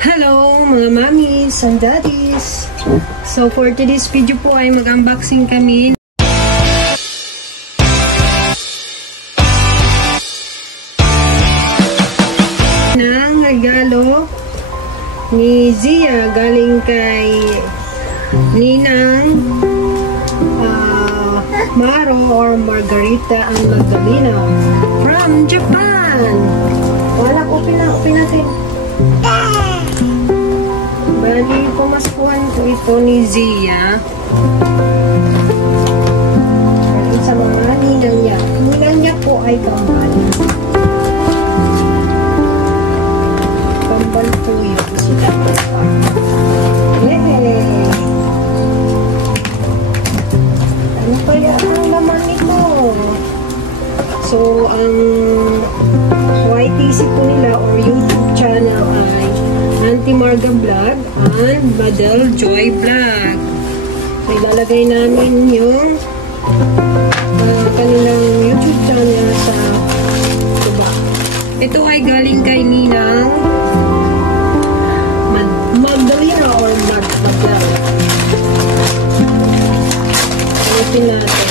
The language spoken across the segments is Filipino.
Hello mga mommies and daddies. So for today's video po ay mag-unboxing kami ng regalo ni Zia galing kay Ninang Maro or Margarita and Magdalena from Japan. Wala, open natin. Bali, pumaskuhan ko ito ni Zia. Bali, sa mga ninang niya. Ninang niya po ay kambal. Kambal po yun. Yay! Ano kaya ang laman nito? So, ang YTC po nila or YouTube channel ay Auntie Marga Vlog and Madel Joy Vlog. So, ilalagay namin yung kanilang YouTube channel sa baba. Ito ay galing kay Ninang Magdalena or Magdalena. Ipin natin.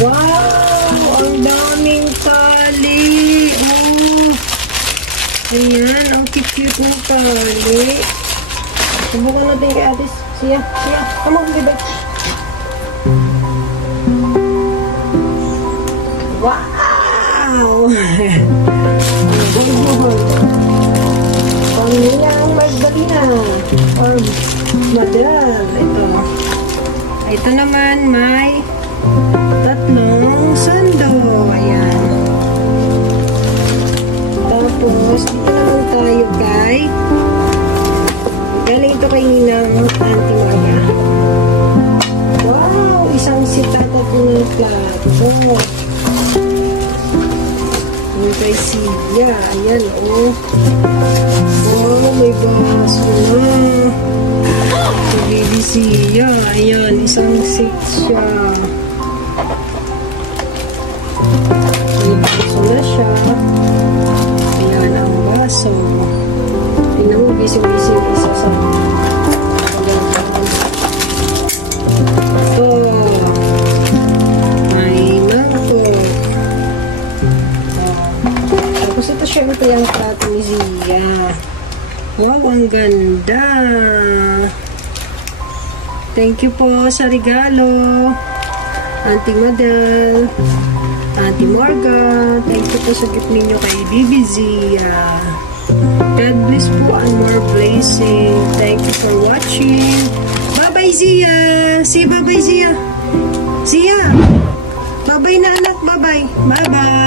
Wow! Ang daming tali! Oh! Ayan, ang cute ng tali. Subukan natin kay Ate Zia. Come on, baby. Wow! Pamilyang Magdalena or Madel. Ito naman may tatlong sando. Ayan. Tapos, dito naman tayo kay galing ito kay Ninang Auntie Marga. Wow! Isang sitata po ng plato. Yung kay Zia. Ayan, oh. Wow, may baso na. So, baby Zia. Ayan, isang set siya. May baso na siya. Ayan ang baso. Tingnan mo, busy-busy isa sa ito. May nako. Tapos ito syempre yung plato ni Zia. Wow, ang ganda. Thank you po sa regalo. Auntie Madel, Auntie Marga. Thank you po sa gift ninyo kay Bibi Zia. God bless po and more blessing. Thank you for watching. Bye-bye, Zia. Say bye-bye, Zia. Zia. Bye-bye na anak. Bye-bye. Bye-bye.